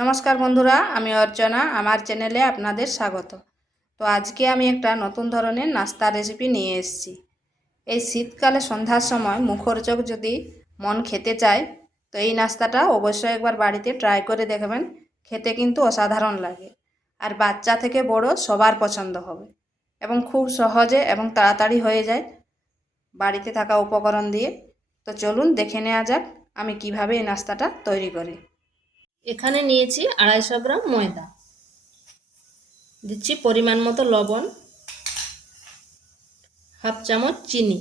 নমস্কার বন্ধুরা, আমি অর্চনা। আমার চ্যানেলে আপনাদের স্বাগত। তো আজকে আমি একটা নতুন ধরনের নাস্তা রেসিপি নিয়ে এসেছি। এই শীতকালে সন্ধ্যার সময় মুখরোচক যদি মন খেতে চায়, তো এই নাস্তাটা অবশ্যই একবার বাড়িতে ট্রাই করে দেখবেন। খেতে কিন্তু অসাধারণ লাগে, আর বাচ্চা থেকে বড় সবার পছন্দ হবে, এবং খুব সহজে এবং তাড়াতাড়ি হয়ে যায় বাড়িতে থাকা উপকরণ দিয়ে। তো চলুন দেখে নেওয়া যাক আমি কিভাবে এই নাস্তাটা তৈরি করি। এখানে নিয়েছি 250 গ্রাম ময়দা, দিচ্ছি পরিমাণ মতো লবণ, হাফ চামচ চিনি,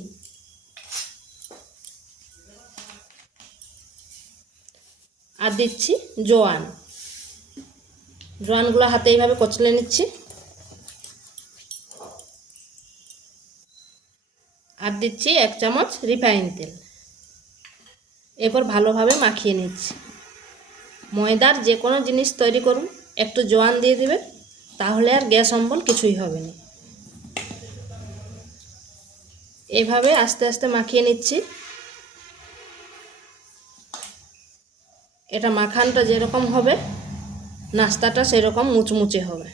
আর দিচ্ছি জোয়ান। জোয়ানগুলো হাতে এইভাবে কচলে নিচ্ছি, আর দিচ্ছি 1 চামচ রিফাইন তেল। এরপর ভালোভাবে মাখিয়ে নিচ্ছি। ময়দার যে কোনো জিনিস তৈরি করুন একটু জোয়ান দিয়ে দেবে, তাহলে আর গ্যাস অম্বল কিছুই হবে না। এইভাবে আস্তে আস্তে মাখিয়ে নিচ্ছি। এটা মাখানটা যেরকম হবে নাস্তাটা সেরকম মুচমুচে হবে।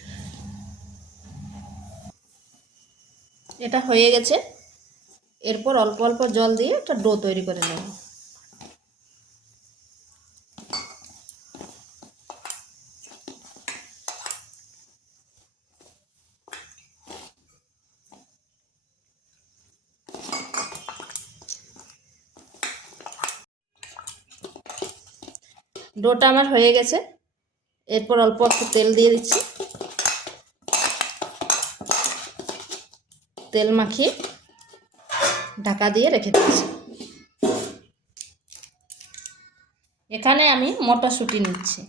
এটা হয়ে গেছে। এরপর অল্প অল্প জল দিয়ে একটা ডো তৈরি করে নেব। ডোটা আমার হয়ে গেছে। এরপর অল্প একটু তেল দিয়ে দিচ্ছি। তেল মাখিয়ে ঢাকা দিয়ে রেখে দিচ্ছি। এখানে আমি মটরশুঁটি নিচ্ছি।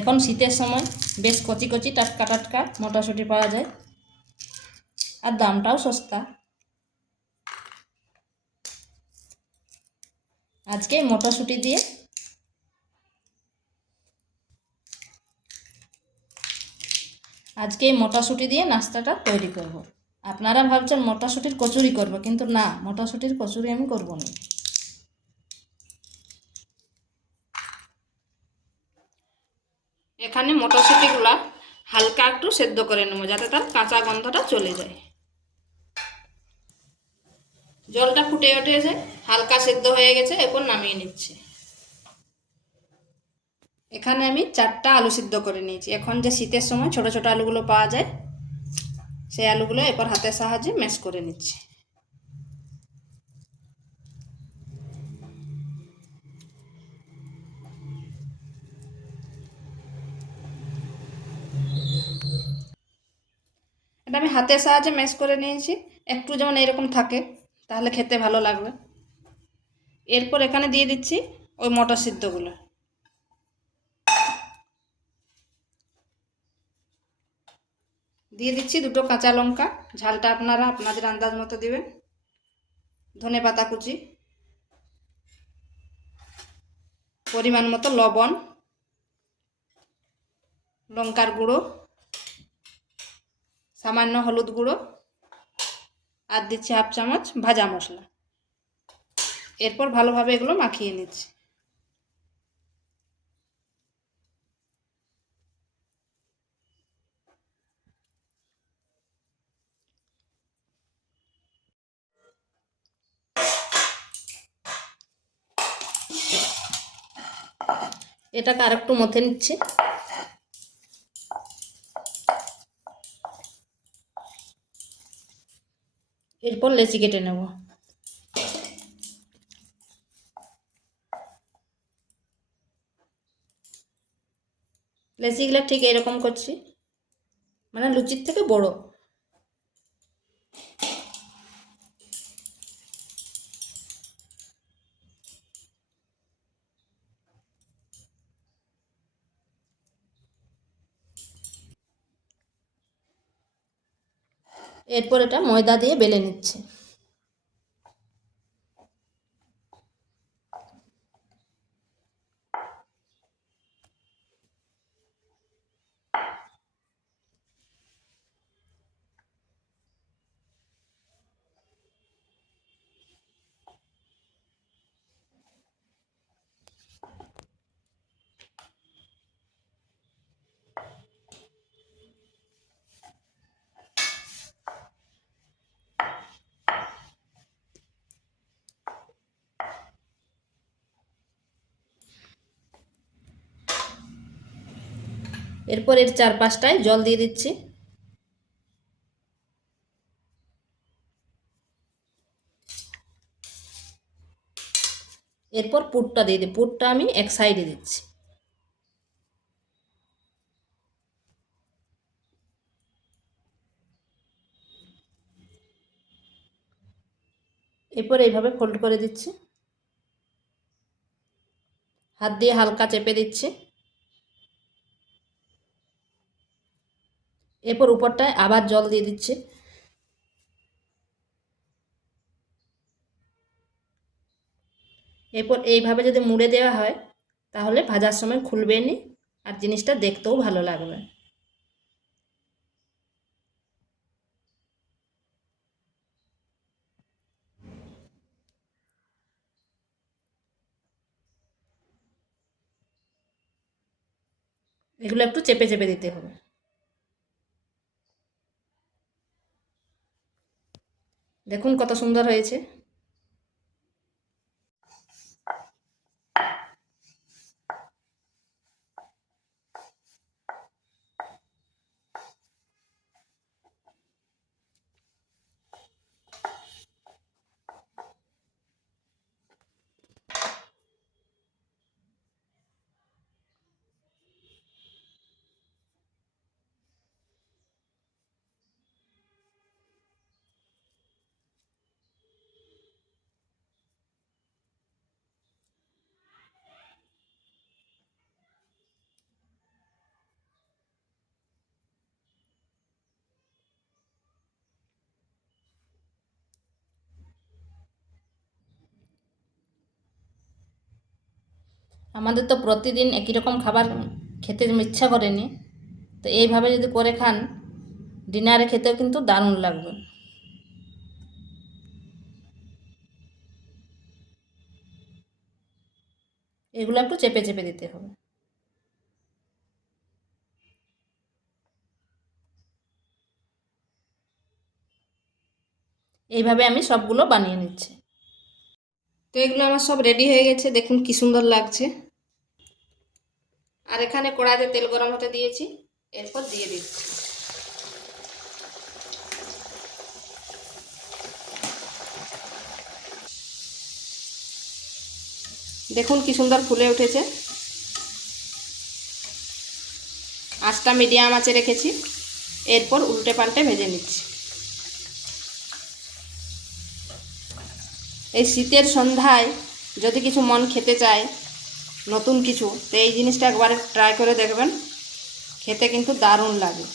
এখন শীতের সময় বেশ কচি কচি টাটকা টাটকা মটরশুঁটি পাওয়া যায়, আর দামটাও সস্তা। আজকে মটরশুঁটি দিয়ে নাস্তাটা তৈরি করব। আপনারা ভাবছেন মটরশুঁটির কচুরি করব, কিন্তু না, মটরশুঁটির কচুরি আমি করব না। এখানে মটরশুঁটিগুলা হালকা একটু সেদ্ধ করে নেব, যাতে তার কাঁচা গন্ধটা চলে যায়। জলটা ফুটে উঠেছে, হালকা সেদ্ধ হয়ে গেছে, এখন নামিয়ে নিচ্ছি। এখানে আমি 4টা আলু সিদ্ধ করে নিয়েছি। এখন যে শীতের সময় ছোট ছোট আলুগুলো পাওয়া যায়, সেই আলুগুলো এরপর হাতের সাহায্যে ম্যাশ করে নিচ্ছি। এটা আমি হাতের সাহায্যে ম্যাশ করে নিয়েছি, একটু যেমন এরকম থাকে, তাহলে খেতে ভালো লাগবে। এরপর এখানে দিয়ে দিচ্ছি ওই মটর সিদ্ধগুলো। দিয়ে দিচ্ছি 2টো কাঁচা লঙ্কা, ঝালটা আপনারা আপনাদের আন্দাজ মতো দিবেন। ধনেপাতা কুচি, পরিমাণ মতো লবণ, লঙ্কার গুঁড়ো, সামান্য হলুদ গুঁড়ো, আর দিচ্ছি হাফ চামচ ভাজা মশলা। এরপর ভালোভাবে এগুলো মাখিয়ে নিচ্ছি। এটাকে আরেকটু মথে নিচ্ছি। এরপর লেচি কেটে নেব। লেচিগুলো ঠিক এরকম করছি, মানে লুচির থেকে বড়। এরপর এটা ময়দা দিয়ে বেলে নিচ্ছে। এরপর এর চারপাশটায় জল দিয়ে দিচ্ছি। এরপর পুরটা দিয়ে দিই। পুরটা আমি এক সাইডে দিচ্ছি। এরপর এইভাবে ফোল্ড করে দিচ্ছি, হাত দিয়ে হালকা চেপে দিচ্ছি। এরপর উপরটায় আবার জল দিয়ে দিচ্ছি। এরপর এইভাবে যদি মুড়ে দেওয়া হয় তাহলে ভাজার সময় খুলবে না আর জিনিসটা দেখতেও ভালো লাগবে। এগুলো একটু চেপে চেপে দিতে হবে। দেখুন কত সুন্দর হয়েছে। আমাদের তো প্রতিদিন একই রকম খাবার খেতে ইচ্ছা করেনি, তো এইভাবে যদি করে খান ডিনারে খেতেও কিন্তু দারুণ লাগবে। এগুলো একটু চেপে চেপে দিতে হবে। এইভাবে আমি সবগুলো বানিয়ে নিচ্ছি। তো এগুলো আমার সব রেডি হয়ে গেছে, দেখুন কি সুন্দর লাগছে। আর এখানে কড়াইতে তেল গরম হতে দিয়েছি, এরপর দিয়ে দিচ্ছি। দেখুন কি সুন্দর ফুলে উঠেছে। আঁচটা মিডিয়াম আঁচে রেখেছি, এরপর উল্টে পাল্টে ভেজে নিচ্ছি। এই শীতের সন্ধ্যায় যদি কিছু মন খেতে চায় নতুন কিছু, তো এই জিনিসটা একবারে ট্রাই করে দেখবেন, খেতে কিন্তু দারুণ লাগে।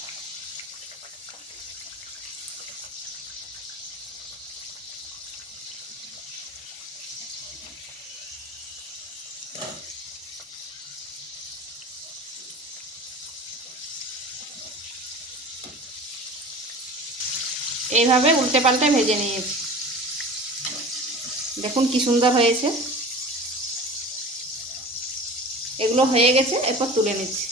এইভাবে উল্টে পাল্টে ভেজে নিয়েছি। দেখুন কি সুন্দর হয়েছে। এগুলো হয়ে গেছে, এরপর তুলে নিচ্ছি।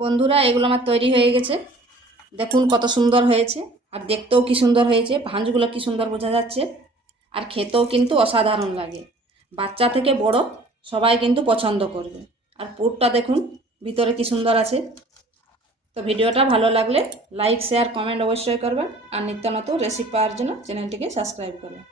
বন্ধুরা, এগুলো আমার তৈরি হয়ে গেছে। দেখুন কত সুন্দর হয়েছে, আর দেখতেও কি সুন্দর হয়েছে। ভাঁজগুলো কি সুন্দর বোঝা যাচ্ছে, আর খেতেও কিন্তু অসাধারণ লাগে। বাচ্চা থেকে বড় সবাই কিন্তু পছন্দ করবে। আর পুরটা দেখুন ভিতরে কি সুন্দর আছে। তো ভিডিওটা ভালো লাগলে লাইক শেয়ার কমেন্ট অবশ্যই করবেন, আর নিত্য নতুন রেসিপি পাওয়ার জন্য চ্যানেলটিকে সাবস্ক্রাইব করবেন।